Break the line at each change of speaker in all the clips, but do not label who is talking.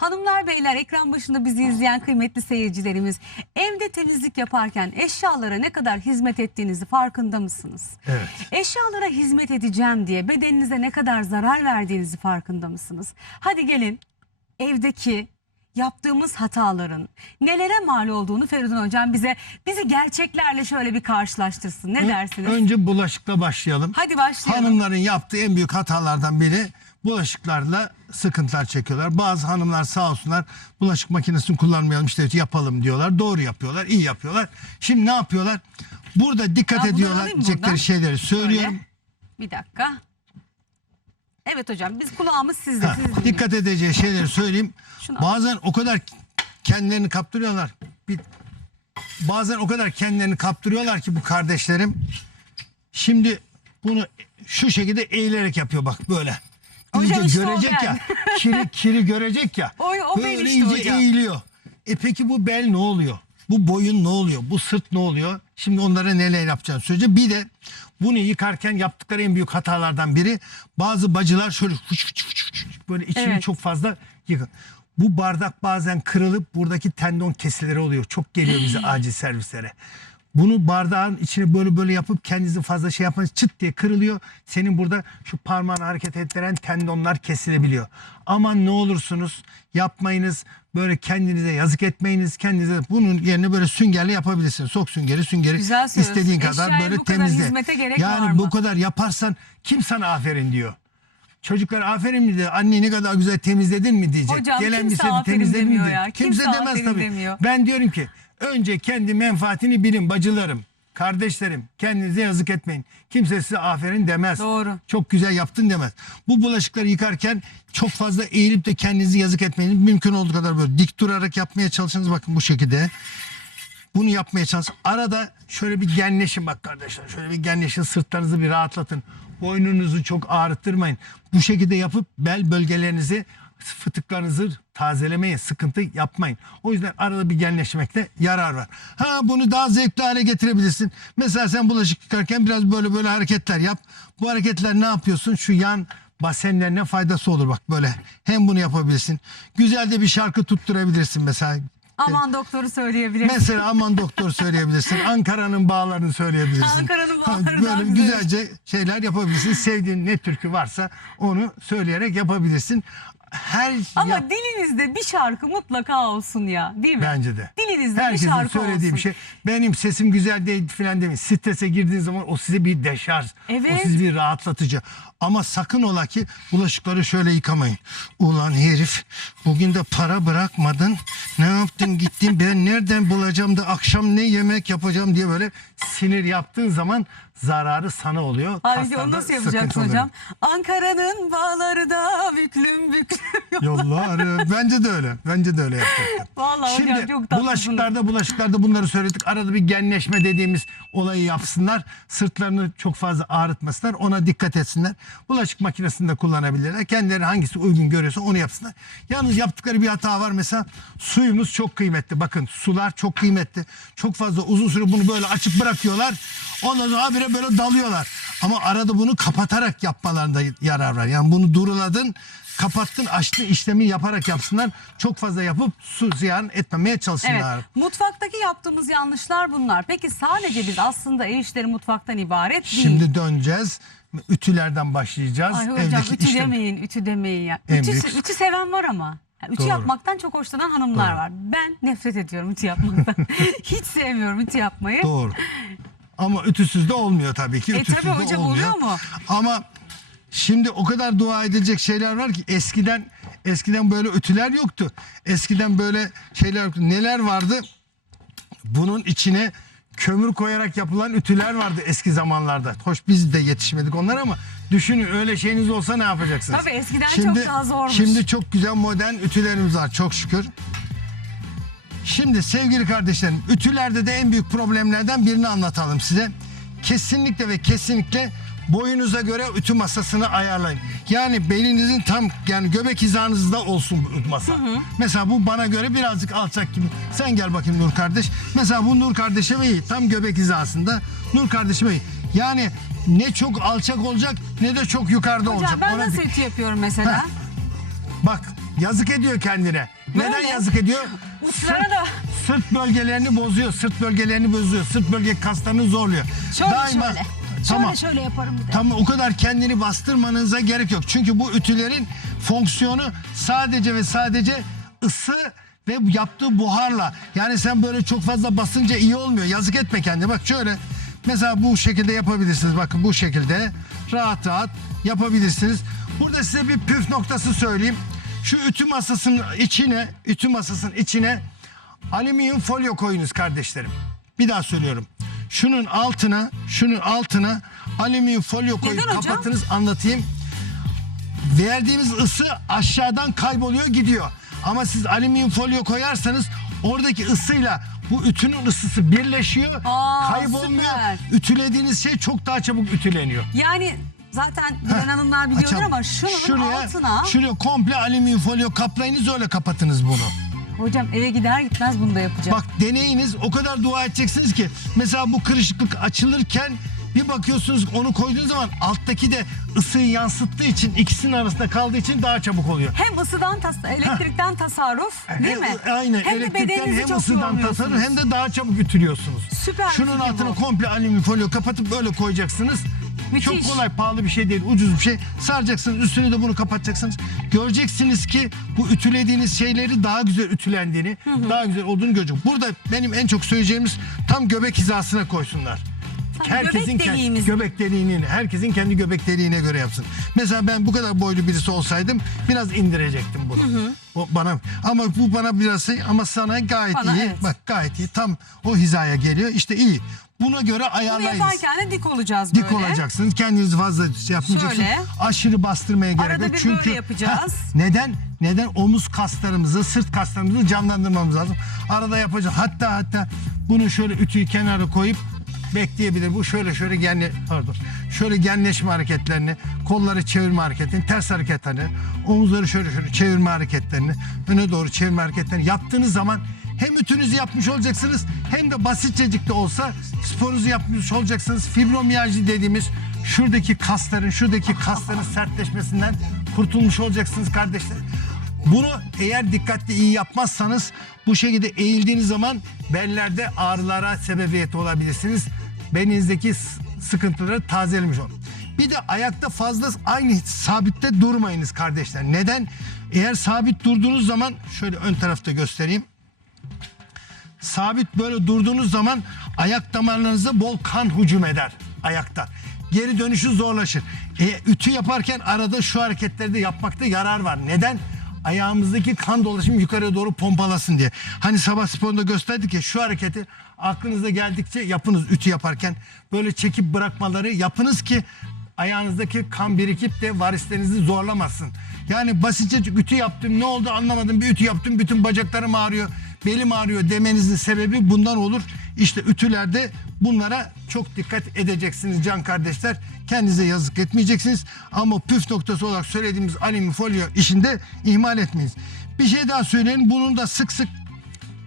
Hanımlar beyler ekran başında bizi izleyen kıymetli seyircilerimiz evde temizlik yaparken eşyalara ne kadar hizmet ettiğinizi farkında mısınız?
Evet.
Eşyalara hizmet edeceğim diye bedeninize ne kadar zarar verdiğinizi farkında mısınız? Hadi gelin evdeki yaptığımız hataların nelere mal olduğunu Feridun Hocam bize bizi gerçeklerle şöyle bir karşılaştırsın. Ne dersiniz?
Önce bulaşıkla başlayalım.
Hadi başlayalım.
Hanımların yaptığı en büyük hatalardan biri bulaşıklarla sıkıntılar çekiyorlar. Bazı hanımlar sağ olsunlar bulaşık makinesini kullanmayalım işte yapalım diyorlar. Doğru yapıyorlar, iyi yapıyorlar. Şimdi ne yapıyorlar? Burada dikkat
Ya
ediyorlar
alayım buradan.
şeyleri söylüyorum.
Bir dakika. Evet hocam biz kulağımız sizde.
Ha,
Siz dinleyin.
dikkat edeceği şeyleri söyleyeyim.
Şunu al.
Bazen o kadar kendilerini kaptırıyorlar. Bir, bazen o kadar kendilerini kaptırıyorlar ki bu kardeşlerim. Şimdi bunu şu şekilde eğilerek yapıyor bak böyle. İyice
işte
görecek ya. Kiri, kiri görecek ya.
O- o
böyle
işte
iyice
hocam.
eğiliyor. E peki bu bel ne oluyor? Bu boyun ne oluyor? Bu sırt ne oluyor? Şimdi onlara neler yapacağını söyleyeceğim. Bir de bunu yıkarken yaptıkları en büyük hatalardan biri bazı bacılar şöyle fıç fıç fıç fıç böyle içini
Evet.
çok fazla yıkın. Bu bardak bazen kırılıp buradaki tendon kesileri oluyor. Çok geliyor bize acil servislere. Bunu bardağın içine böyle böyle yapıp kendinizi fazla şey yapmanız çıt diye kırılıyor. Senin burada şu parmağını hareket ettiren tendonlar kesilebiliyor. Aman ne olursunuz yapmayınız. Böyle kendinize yazık etmeyiniz. Kendinize bunun yerine böyle süngerle yapabilirsiniz. Sok süngeri süngeri
Güzel söylüyorsun.
istediğin kadar
Eşyaya
böyle
bu kadar
temizle.
hizmete gerek
yani
var mı?
bu kadar yaparsan kim sana aferin diyor. Çocuklar aferin mi diyor. Anne ne kadar güzel temizledin mi diyecek.
Hocam, kimse aferin demiyor ya.
Kimse,
Kimse
demez
aferin
tabii.
demiyor.
Ben diyorum ki önce kendi menfaatini bilin bacılarım. Kardeşlerim kendinize yazık etmeyin. Kimse size aferin demez.
Doğru.
Çok güzel yaptın demez. Bu bulaşıkları yıkarken çok fazla eğilip de kendinizi yazık etmeyin. Mümkün olduğu kadar böyle dik durarak yapmaya çalışınız. Bakın bu şekilde. Bunu yapmaya çalış. Arada şöyle bir genleşin bak kardeşler. Şöyle bir genleşin sırtlarınızı bir rahatlatın. Boynunuzu çok ağrıttırmayın. Bu şekilde yapıp bel bölgelerinizi fıtıklarınızı tazelemeyin. Sıkıntı yapmayın. O yüzden arada bir genleşmekte yarar var. Ha bunu daha zevkli hale getirebilirsin. Mesela sen bulaşık yıkarken biraz böyle böyle hareketler yap. Bu hareketler ne yapıyorsun? Şu yan basenlerine faydası olur bak böyle. Hem bunu yapabilirsin. Güzel de bir şarkı tutturabilirsin mesela.
Aman doktoru söyleyebilir.
Mesela aman doktor söyleyebilirsin. Ankara'nın bağlarını söyleyebilirsin.
Ankara'nın
Ha,
bağlarından
Böyle
güzel.
güzelce şeyler yapabilirsin. Sevdiğin ne türkü varsa onu söyleyerek yapabilirsin. Her
Ama
yap-
dilinizde bir şarkı mutlaka olsun ya değil mi?
Bence de.
Dilinizde
Herkesin
bir şarkı
söylediği
olsun.
bir şey. Benim sesim güzel değil falan demeyin. Strese girdiğiniz zaman o size bir deşarj.
Evet.
O sizi bir rahatlatıcı. Ama sakın ola ki bulaşıkları şöyle yıkamayın. Ulan herif bugün de para bırakmadın. Ne yaptın gittin ben nereden bulacağım da akşam ne yemek yapacağım diye böyle sinir yaptığın zaman zararı sana oluyor.
Halbuki onu nasıl yapacaksın hocam? Ankara'nın bağları da büklüm büklüm.
Yolları. Bence de öyle. Bence de öyle yapacaktım.
Vallahi
Şimdi
hocam çok
bulaşıklarda bulaşıklarda bunları söyledik. Arada bir genleşme dediğimiz olayı yapsınlar. Sırtlarını çok fazla ağrıtmasınlar. Ona dikkat etsinler. Bulaşık makinesini de kullanabilirler. Kendileri hangisi uygun görüyorsa onu yapsınlar. Yalnız yaptıkları bir hata var. Mesela suyumuz çok kıymetli. Bakın sular çok kıymetli. Çok fazla uzun süre bunu böyle açık bırakıyorlar. Ondan sonra habire böyle dalıyorlar. Ama arada bunu kapatarak yapmalarında yarar var. Yani bunu duruladın kapattın açtın işlemi yaparak yapsınlar. Çok fazla yapıp su ziyan etmemeye
Evet.
çalışsınlar.
Mutfaktaki yaptığımız yanlışlar bunlar. Peki sadece biz aslında ev işleri mutfaktan ibaret değil.
Şimdi döneceğiz. Ütülerden başlayacağız.
Ay hocam
Evdeki
ütü
işlem-
demeyin, ütü demeyin ya.
En
Ütü,
büyük-
ütü seven var ama. Yani ütü
Doğru.
yapmaktan çok hoşlanan hanımlar
Doğru.
var. Ben nefret ediyorum ütü yapmaktan. Hiç sevmiyorum ütü yapmayı.
Doğru. Ama ütüsüz de olmuyor tabii ki.
E
Ütüsüz
tabii
de
hocam,
olmuyor.
oluyor mu?
Ama şimdi o kadar dua edilecek şeyler var ki eskiden eskiden böyle ütüler yoktu. Eskiden böyle şeyler yoktu. Neler vardı? Bunun içine kömür koyarak yapılan ütüler vardı eski zamanlarda. Hoş biz de yetişmedik onlara ama düşünün öyle şeyiniz olsa ne yapacaksınız?
Tabii eskiden çok daha zormuş.
Şimdi çok güzel modern ütülerimiz var çok şükür. Şimdi sevgili kardeşlerim ütülerde de en büyük problemlerden birini anlatalım size. Kesinlikle ve kesinlikle boyunuza göre ütü masasını ayarlayın. Yani belinizin tam yani göbek hizanızda olsun bu masa. Mesela bu bana göre birazcık alçak gibi. Sen gel bakayım Nur kardeş. Mesela bu Nur kardeşime iyi. Tam göbek hizasında. Nur kardeşime iyi. Yani ne çok alçak olacak ne de çok yukarıda olacak.
Hocam ben
Ona
nasıl
dik-
ütü yapıyorum mesela?
Heh. Bak Yazık ediyor kendine. Neden
Böyle.
yazık ediyor?
Da.
Sırt bölgelerini bozuyor. Sırt bölgelerini bozuyor. Sırt bölge kaslarını zorluyor.
Şöyle
Daima
şöyle.
Tamam.
Şöyle şöyle yaparım bir de.
Tamam o kadar kendini bastırmanıza gerek yok. Çünkü bu ütülerin fonksiyonu sadece ve sadece ısı ve yaptığı buharla. Yani sen böyle çok fazla basınca iyi olmuyor. Yazık etme kendine. Bak şöyle mesela bu şekilde yapabilirsiniz. Bakın bu şekilde rahat rahat yapabilirsiniz. Burada size bir püf noktası söyleyeyim. Şu ütü masasının içine, ütü masasının içine alüminyum folyo koyunuz kardeşlerim. Bir daha söylüyorum. Şunun altına, şunun altına alüminyum folyo koyup
Neden hocam?
kapatınız anlatayım. Verdiğimiz ısı aşağıdan kayboluyor gidiyor. Ama siz alüminyum folyo koyarsanız oradaki ısıyla bu ütünün ısısı birleşiyor.
Aa,
kaybolmuyor.
süper.
Ütülediğiniz şey çok daha çabuk ütüleniyor.
Yani zaten Gülen Hanımlar biliyordur
Açalım.
ama şunun
şuraya,
altına
Şuraya komple alüminyum folyo kaplayınız öyle kapatınız bunu.
Hocam eve gider gitmez bunu da yapacağım.
Bak deneyiniz o kadar dua edeceksiniz ki mesela bu kırışıklık açılırken bir bakıyorsunuz onu koyduğunuz zaman alttaki de ısıyı yansıttığı için ikisinin arasında kaldığı için daha çabuk oluyor.
Hem ısıdan tas- elektrikten tasarruf değil mi?
Hem- Aynen
Hem
elektrikten hem ısıdan tasarruf hem de daha çabuk ütülüyorsunuz.
Süper
Şunun
bu.
komple alüminyum folyo kapatıp böyle koyacaksınız.
Müthiş.
Çok kolay pahalı bir şey değil ucuz bir şey. Saracaksınız üstünü de bunu kapatacaksınız. Göreceksiniz ki bu ütülediğiniz şeyleri daha güzel ütülendiğini, daha güzel olduğunu göreceksiniz. Burada benim en çok söyleyeceğimiz tam göbek hizasına koysunlar.
Tam göbek deliğimiz.
göbek deliğini herkesin kendi göbek deliğine göre yapsın. Mesela ben bu kadar boylu birisi olsaydım biraz indirecektim bunu. O bana ama bu bana biraz şey ama sana gayet
Bana
iyi.
evet.
Bak gayet iyi. Tam o hizaya geliyor. İşte iyi. Buna göre
Bunu
ayarlayınız.
yaparken de dik olacağız böyle.
Dik olacaksınız. Kendinizi fazla şey yapmayacaksınız.
Şöyle.
Aşırı bastırmaya gerek
Arada
yok.
bir
Çünkü
böyle yapacağız.
Heh, neden? Neden omuz kaslarımızı, sırt kaslarımızı canlandırmamız lazım. Arada yapacağız. Hatta hatta bunu şöyle ütüyü kenara koyup bekleyebilir. Bu şöyle şöyle genle pardon. Şöyle genleşme hareketlerini, kolları çevirme hareketlerini, ters hareketlerini, omuzları şöyle şöyle çevirme hareketlerini, öne doğru çevirme hareketlerini yaptığınız zaman hem ütünüzü yapmış olacaksınız hem de basitçecik de olsa sporunuzu yapmış olacaksınız. Fibromiyalji dediğimiz şuradaki kasların, şuradaki kasların sertleşmesinden kurtulmuş olacaksınız kardeşler. Bunu eğer dikkatli iyi yapmazsanız bu şekilde eğildiğiniz zaman bellerde ağrılara sebebiyet olabilirsiniz. Belinizdeki s- sıkıntıları tazelemiş olur. Bir de ayakta fazla aynı sabitte durmayınız kardeşler. Neden? Eğer sabit durduğunuz zaman şöyle ön tarafta göstereyim sabit böyle durduğunuz zaman ayak damarlarınıza bol kan hücum eder ayakta. Geri dönüşü zorlaşır. E, ütü yaparken arada şu hareketleri de yapmakta yarar var. Neden? Ayağımızdaki kan dolaşımı yukarıya doğru pompalasın diye. Hani sabah sporunda gösterdik ya şu hareketi aklınıza geldikçe yapınız ütü yaparken. Böyle çekip bırakmaları yapınız ki ayağınızdaki kan birikip de varislerinizi zorlamasın. Yani basitçe ütü yaptım ne oldu anlamadım bir ütü yaptım bütün bacaklarım ağrıyor belim ağrıyor demenizin sebebi bundan olur. İşte ütülerde bunlara çok dikkat edeceksiniz can kardeşler. Kendinize yazık etmeyeceksiniz. Ama püf noktası olarak söylediğimiz alüminyum folyo işinde ihmal etmeyiniz. Bir şey daha söyleyin. Bunun da sık sık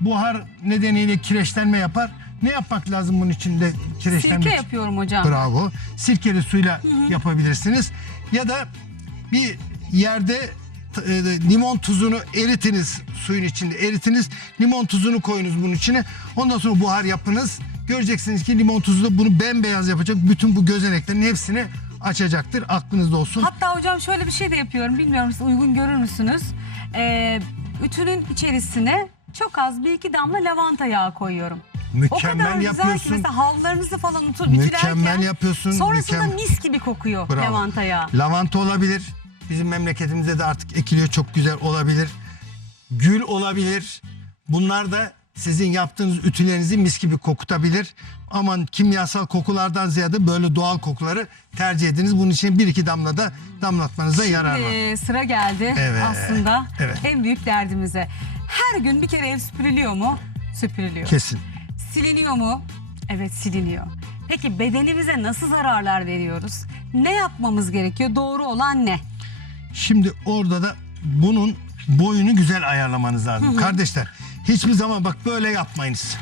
buhar nedeniyle kireçlenme yapar. Ne yapmak lazım bunun içinde kireçlenmek
Sirke yapıyorum hocam.
Bravo. Sirkeli suyla yapabilirsiniz. Ya da bir yerde e, limon tuzunu eritiniz suyun içinde eritiniz. Limon tuzunu koyunuz bunun içine. Ondan sonra buhar yapınız. Göreceksiniz ki limon tuzu da bunu bembeyaz yapacak. Bütün bu gözeneklerin hepsini açacaktır. Aklınızda olsun.
Hatta hocam şöyle bir şey de yapıyorum. Bilmiyorum siz uygun görür müsünüz? Ee, ütünün içerisine çok az bir iki damla lavanta yağı koyuyorum. o
Mükemmel
kadar güzel ki
yapıyorsun.
mesela havlularınızı falan unutup
Mükemmel
ütülerken
yapıyorsun,
Sonrasında
mükemmel.
mis gibi kokuyor
Bravo.
lavanta yağı.
Lavanta olabilir. Bizim memleketimizde de artık ekiliyor çok güzel olabilir. Gül olabilir. Bunlar da sizin yaptığınız ütülerinizi mis gibi kokutabilir. Aman kimyasal kokulardan ziyade böyle doğal kokuları tercih ediniz. Bunun için bir iki damla da damlatmanıza yarar var.
Ee, sıra geldi
Evet,
aslında
evet.
en büyük derdimize. Her gün bir kere ev süpürülüyor mu? Süpürülüyor.
Kesin.
Siliniyor mu? Evet siliniyor. Peki bedenimize nasıl zararlar veriyoruz? Ne yapmamız gerekiyor? Doğru olan ne?
Şimdi orada da bunun boyunu güzel ayarlamanız lazım. Kardeşler hiçbir zaman bak böyle yapmayınız.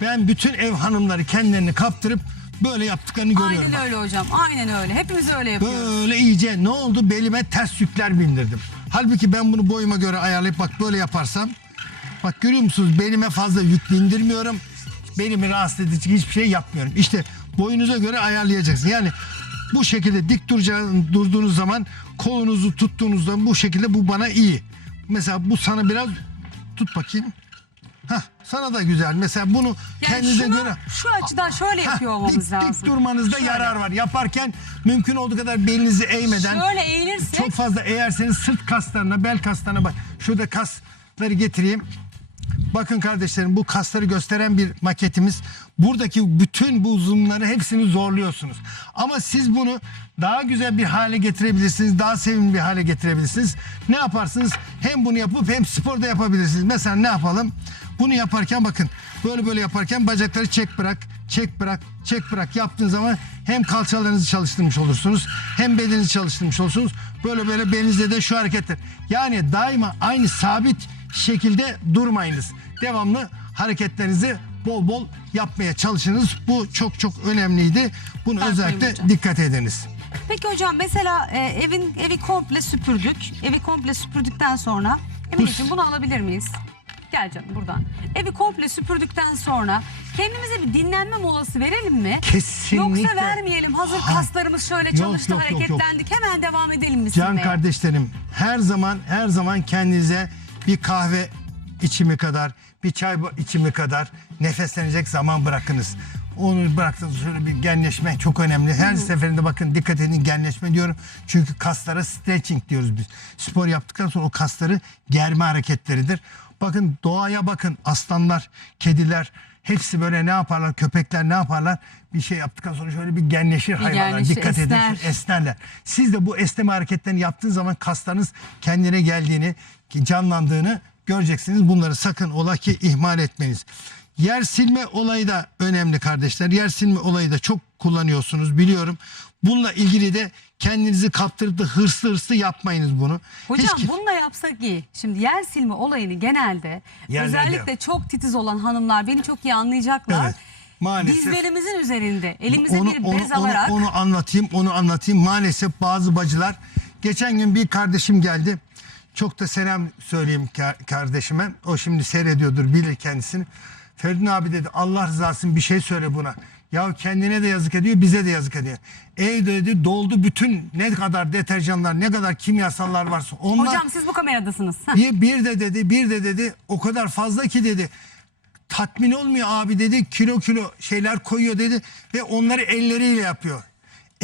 Ben bütün ev hanımları kendilerini kaptırıp böyle yaptıklarını görüyorum.
Aynen öyle hocam. Aynen öyle. Hepimiz öyle yapıyoruz.
Böyle iyice ne oldu belime ters yükler bindirdim. Halbuki ben bunu boyuma göre ayarlayıp bak böyle yaparsam bak görüyor musunuz belime fazla yük bindirmiyorum. Belimi rahatsız edici hiçbir şey yapmıyorum. İşte boyunuza göre ayarlayacaksınız. Yani bu şekilde dik duracağınız, durduğunuz zaman kolunuzu tuttuğunuzda bu şekilde bu bana iyi. Mesela bu sana biraz tut bakayım. Hah, sana da güzel. Mesela bunu
Yani
kendinize
şunu
göre
şu açıdan şöyle
Hah,
yapıyor olmamız
dik,
lazım.
dik durmanızda
Şöyle.
yarar var. Yaparken mümkün olduğu kadar belinizi eğmeden
Şöyle eğilirsek
çok fazla eğerseniz sırt kaslarına, bel kaslarına bak. Şurada kasları getireyim. Bakın kardeşlerim bu kasları gösteren bir maketimiz. Buradaki bütün bu zoomları hepsini zorluyorsunuz. Ama siz bunu daha güzel bir hale getirebilirsiniz. Daha sevimli bir hale getirebilirsiniz. Ne yaparsınız? Hem bunu yapıp hem spor da yapabilirsiniz. Mesela ne yapalım? Bunu yaparken bakın böyle böyle yaparken bacakları çek bırak, çek bırak, çek bırak yaptığın zaman hem kalçalarınızı çalıştırmış olursunuz hem bedeninizi çalıştırmış olursunuz. Böyle böyle belinizde de şu hareketler. Yani daima aynı sabit şekilde durmayınız. Devamlı hareketlerinizi bol bol yapmaya çalışınız. Bu çok çok önemliydi. Bunu
Aferin
özellikle
hocam.
dikkat ediniz.
Peki hocam mesela e, evin evi komple süpürdük. Evi komple süpürdükten sonra Emineciğim bunu alabilir miyiz? Gel canım buradan. Evi komple süpürdükten sonra kendimize bir dinlenme molası verelim mi?
Kesinlikle.
Yoksa vermeyelim. Hazır
Ha.
kaslarımız şöyle
Yok,
çalıştı,
yok, yok, yok.
hareketlendik. Hemen devam edelim mi
Can
silmeye?
kardeşlerim her zaman her zaman kendinize bir kahve içimi kadar bir çay içimi kadar nefeslenecek zaman bırakınız. Onu bıraktınız şöyle bir genleşme çok önemli. Her seferinde bakın dikkat edin genleşme diyorum. Çünkü kaslara stretching diyoruz biz. Spor yaptıktan sonra o kasları germe hareketleridir. Bakın doğaya bakın aslanlar, kediler hepsi böyle ne yaparlar? Köpekler ne yaparlar? Bir şey yaptıktan sonra şöyle bir genleşir hayvanlar.
genleşir,
Dikkat edin.
esner.
esnerler. Siz de bu esneme hareketlerini yaptığınız zaman kaslarınız kendine geldiğini, canlandığını göreceksiniz. Bunları sakın ola ki ihmal etmeniz. Yer silme olayı da önemli kardeşler. Yer silme olayı da çok kullanıyorsunuz biliyorum. Bununla ilgili de kendinizi kaptırıp da hırslı hırslı yapmayınız bunu.
Hocam
Hiç ki-
bununla yapsak iyi. Şimdi yer silme olayını genelde
Yerlerde
özellikle
yap.
çok titiz olan hanımlar beni çok iyi anlayacaklar.
Evet, maalesef.
Dizlerimizin üzerinde elimize
onu,
bir bez
onu, onu,
alarak
onu anlatayım, onu anlatayım. Maalesef bazı bacılar geçen gün bir kardeşim geldi. Çok da selam söyleyeyim ka- kardeşime. O şimdi seyrediyordur, bilir kendisini. Feridun abi dedi Allah rızası bir şey söyle buna. Ya kendine de yazık ediyor, bize de yazık ediyor. Evde dedi doldu bütün ne kadar deterjanlar, ne kadar kimyasallar varsa onlar
hocam siz bu kameradasınız.
Bir, bir de dedi, bir de dedi o kadar fazla ki dedi. Tatmin olmuyor abi dedi. Kilo kilo şeyler koyuyor dedi ve onları elleriyle yapıyor.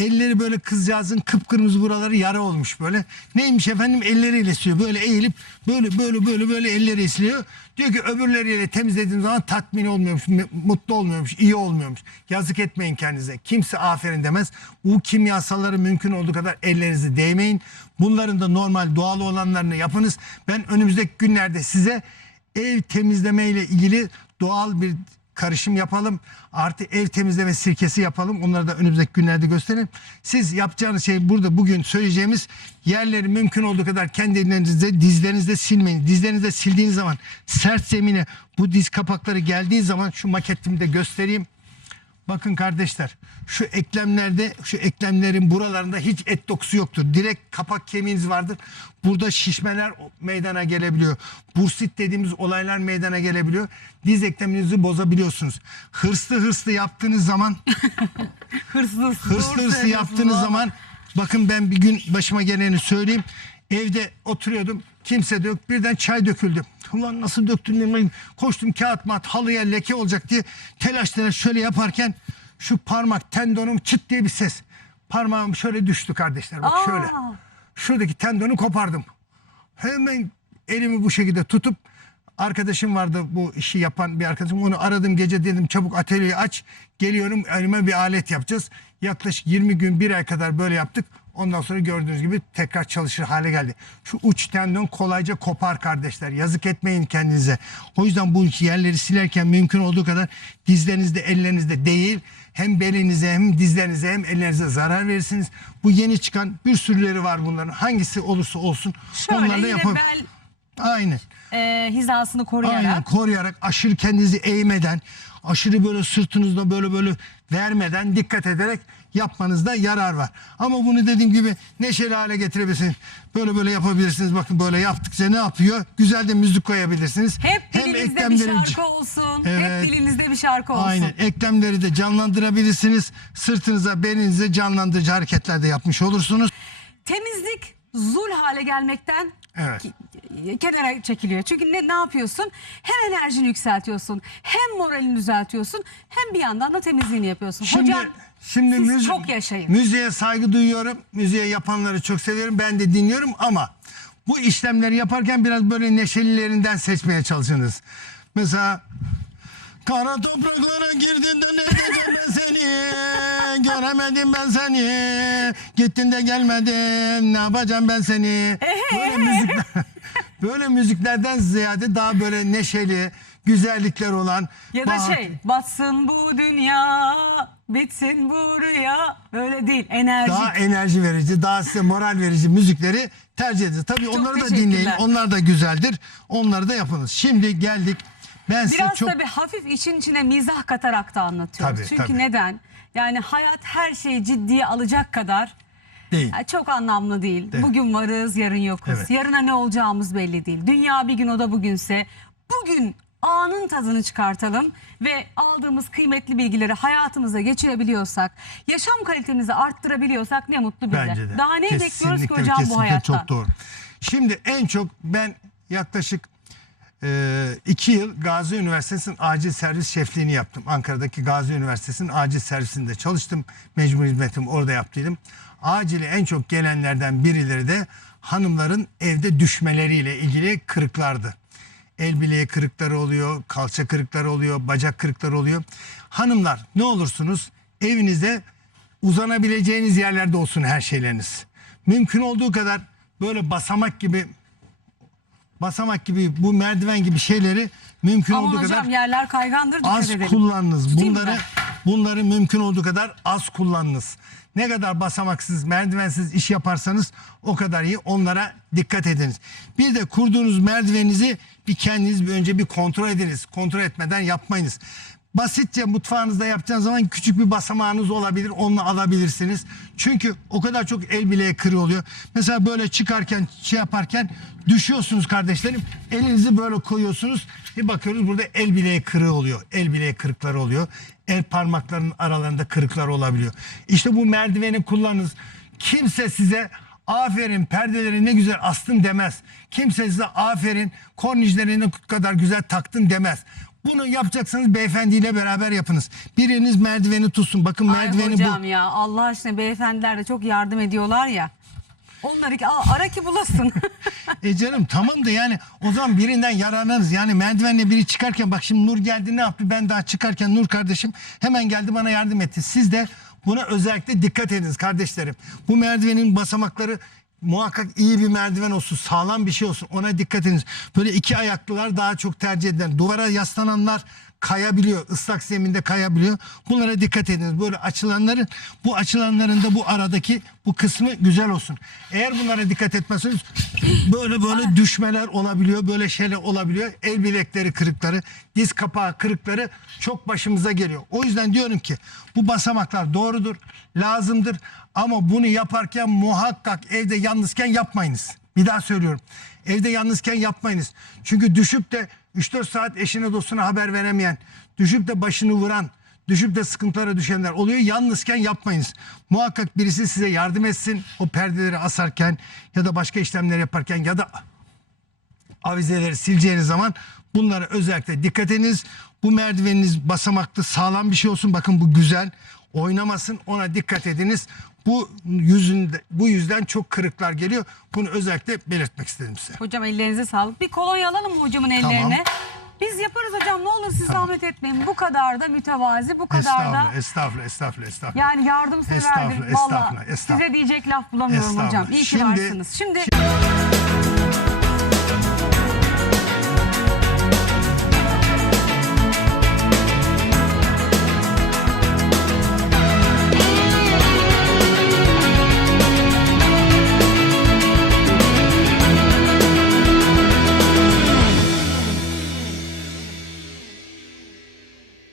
Elleri böyle kızcağızın kıpkırmızı buraları yara olmuş böyle. Neymiş efendim elleriyle siliyor. Böyle eğilip böyle böyle böyle böyle elleri siliyor. Diyor ki öbürleriyle temizlediğim zaman tatmin olmuyormuş, mutlu olmuyormuş, iyi olmuyormuş. Yazık etmeyin kendinize. Kimse aferin demez. Bu kimyasalları mümkün olduğu kadar ellerinizi değmeyin. Bunların da normal doğal olanlarını yapınız. Ben önümüzdeki günlerde size ev temizleme ile ilgili doğal bir karışım yapalım. Artı ev temizleme sirkesi yapalım. Onları da önümüzdeki günlerde gösterelim. Siz yapacağınız şey burada bugün söyleyeceğimiz yerleri mümkün olduğu kadar kendi ellerinizde dizlerinizde silmeyin. Dizlerinizde sildiğiniz zaman sert zemine bu diz kapakları geldiği zaman şu maketimi de göstereyim. Bakın kardeşler şu eklemlerde şu eklemlerin buralarında hiç et dokusu yoktur. Direkt kapak kemiğiniz vardır. Burada şişmeler meydana gelebiliyor. Bursit dediğimiz olaylar meydana gelebiliyor. Diz ekleminizi bozabiliyorsunuz. Hırslı hırslı yaptığınız zaman
Hırslı
hırslı hırslı yaptığınız zaman bakın ben bir gün başıma geleni söyleyeyim. Evde oturuyordum. Kimse de yok. Birden çay döküldü. Ulan nasıl döktüm bilmiyorum. Koştum kağıt mat halıya leke olacak diye telaş telaş şöyle yaparken şu parmak tendonum çıt diye bir ses. Parmağım şöyle düştü kardeşler. Bak
Aa.
şöyle. Şuradaki tendonu kopardım. Hemen elimi bu şekilde tutup arkadaşım vardı bu işi yapan bir arkadaşım. Onu aradım gece dedim çabuk atölyeyi aç. Geliyorum elime bir alet yapacağız. Yaklaşık 20 gün bir ay kadar böyle yaptık. Ondan sonra gördüğünüz gibi tekrar çalışır hale geldi. Şu uç tendon kolayca kopar kardeşler. Yazık etmeyin kendinize. O yüzden bu yerleri silerken mümkün olduğu kadar dizlerinizde ellerinizde değil hem belinize hem dizlerinize hem ellerinize zarar verirsiniz. Bu yeni çıkan bir sürüleri var bunların. Hangisi olursa olsun
Şöyle
onlarla yapın.
bel
Aynen.
e, hizasını koruyarak.
Aynen koruyarak aşırı kendinizi eğmeden aşırı böyle sırtınızda böyle böyle vermeden dikkat ederek yapmanızda yarar var. Ama bunu dediğim gibi neşeli hale getirebilirsiniz. Böyle böyle yapabilirsiniz. Bakın böyle yaptıkça ne yapıyor? Güzel de müzik koyabilirsiniz.
Hep dilinizde bir şarkı olsun.
Evet.
Hep dilinizde bir şarkı olsun.
Aynen. Eklemleri de canlandırabilirsiniz. Sırtınıza, belinize canlandırıcı hareketler de yapmış olursunuz.
Temizlik zul hale gelmekten
Evet.
ki- kenara çekiliyor. Çünkü ne, ne yapıyorsun? Hem enerjini yükseltiyorsun, hem moralini düzeltiyorsun, hem bir yandan da temizliğini yapıyorsun.
Şimdi
Hocam
şimdi
siz
müzi-
çok yaşayın.
Müziğe saygı duyuyorum. Müziğe yapanları çok seviyorum. Ben de dinliyorum ama bu işlemleri yaparken biraz böyle neşelilerinden seçmeye çalışınız. Mesela Kara topraklara girdin de ne edeceğim ben seni Göremedim ben seni Gittin de gelmedin Ne yapacağım ben seni Böyle müzikler Böyle müziklerden ziyade daha böyle neşeli Güzellikler olan
ya da
bahar-
şey, batsın bu dünya, bitsin bu rüya. Öyle değil, enerjik.
daha enerji verici, daha size moral verici müzikleri tercih ediniz. Tabii onları da dinleyin.
teşekkürler.
Onlar da güzeldir. Onları da yapınız. Şimdi geldik. Ben size
Biraz
çok
tabii hafif için içine mizah katarak da anlatıyoruz.
Tabii,
Çünkü
tabii.
neden? Yani hayat her şeyi ciddiye alacak kadar
değil.
Ya çok anlamlı değil.
Değil.
Bugün varız, yarın yokuz.
Evet.
Yarına ne olacağımız belli değil. Dünya bir gün o da bugünse. Bugün anın tadını çıkartalım ve aldığımız kıymetli bilgileri hayatımıza geçirebiliyorsak, yaşam kalitemizi arttırabiliyorsak ne mutlu bize.
Bence de.
Daha ne bekliyoruz ki
Kesinlikle,
hocam
kesinlikle
bu hayatta?
çok doğru. Şimdi en çok ben yaklaşık e, iki yıl Gazi Üniversitesi'nin acil servis şefliğini yaptım. Ankara'daki Gazi Üniversitesi'nin acil servisinde çalıştım. Mecbur hizmetimi orada yaptıydım. Acile en çok gelenlerden birileri de hanımların evde düşmeleriyle ilgili kırıklardı. El bileği kırıkları oluyor, kalça kırıkları oluyor, bacak kırıkları oluyor. Hanımlar ne olursunuz evinizde uzanabileceğiniz yerlerde olsun her şeyleriniz. Mümkün olduğu kadar böyle basamak gibi basamak gibi bu merdiven gibi şeyleri mümkün
Aman
olduğu
hocam
kadar
yerler kaygandır dikkat
az
edelim.
kullanınız.
Tutayım
Bunları
mı
bunları mümkün olduğu kadar az kullanınız. Ne kadar basamaksız, merdivensiz iş yaparsanız o kadar iyi. Onlara dikkat ediniz. Bir de kurduğunuz merdiveninizi bir kendiniz bir önce bir kontrol ediniz. Kontrol etmeden yapmayınız. Basitçe mutfağınızda yapacağınız zaman küçük bir basamağınız olabilir. Onu alabilirsiniz. Çünkü o kadar çok el bileğe kırı oluyor. Mesela böyle çıkarken şey yaparken düşüyorsunuz kardeşlerim. Elinizi böyle koyuyorsunuz. Bir bakıyoruz burada el bileği kırığı oluyor. El bileği kırıkları oluyor. El parmaklarının aralarında kırıklar olabiliyor. İşte bu merdiveni kullanınız. Kimse size aferin perdeleri ne güzel astın demez. Kimse size aferin kornişleri ne kadar güzel taktın demez. Bunu yapacaksanız beyefendiyle beraber yapınız. Biriniz merdiveni tutsun. Bakın
Ay
merdiveni
hocam
bu.
ya Allah aşkına beyefendiler de çok yardım ediyorlar ya. Onları ki "Aa, ara ki bulasın.
E canım tamam da yani o zaman birinden yararlanırız. Yani merdivenle biri çıkarken bak şimdi Nur geldi ne yaptı? Ben daha çıkarken Nur kardeşim hemen geldi bana yardım etti. Siz de buna özellikle dikkat ediniz kardeşlerim. Bu merdivenin basamakları muhakkak iyi bir merdiven olsun, sağlam bir şey olsun. Ona dikkat ediniz. Böyle iki ayaklılar daha çok tercih edilen. Duvara yaslananlar kayabiliyor. ıslak zeminde kayabiliyor. Bunlara dikkat ediniz. Böyle açılanların bu açılanların da bu aradaki bu kısmı güzel olsun. Eğer bunlara dikkat etmezseniz böyle böyle düşmeler olabiliyor. Böyle şeyler olabiliyor. El bilekleri kırıkları, diz kapağı kırıkları çok başımıza geliyor. O yüzden diyorum ki bu basamaklar doğrudur, lazımdır. Ama bunu yaparken muhakkak evde yalnızken yapmayınız. Bir daha söylüyorum. Evde yalnızken yapmayınız. Çünkü düşüp de 3-4 saat eşine dostuna haber veremeyen, düşüp de başını vuran, düşüp de sıkıntılara düşenler oluyor. Yalnızken yapmayınız. Muhakkak birisi size yardım etsin o perdeleri asarken ya da başka işlemler yaparken ya da avizeleri sileceğiniz zaman bunlara özellikle dikkat ediniz. Bu merdiveniniz basamaklı sağlam bir şey olsun. Bakın bu güzel. Oynamasın ona dikkat ediniz. Bu yüzünde bu yüzden çok kırıklar geliyor. Bunu özellikle belirtmek istedim size.
hocam ellerinize sağlık. Bir kolonya alalım mı hocamın ellerine? Biz yaparız hocam ne olur siz zahmet etmeyin. Bu kadar da mütevazi, bu kadar da
Estağfurullah, estağfurullah, estağfurullah, estağfurullah.
yani yardımseverdir.
Estağfurullah,
Valla
estağfurullah, estağfurullah.
size diyecek laf bulamıyorum hocam.
Estağfurullah.
İyi ki
Şimdi-
varsınız. Şimdi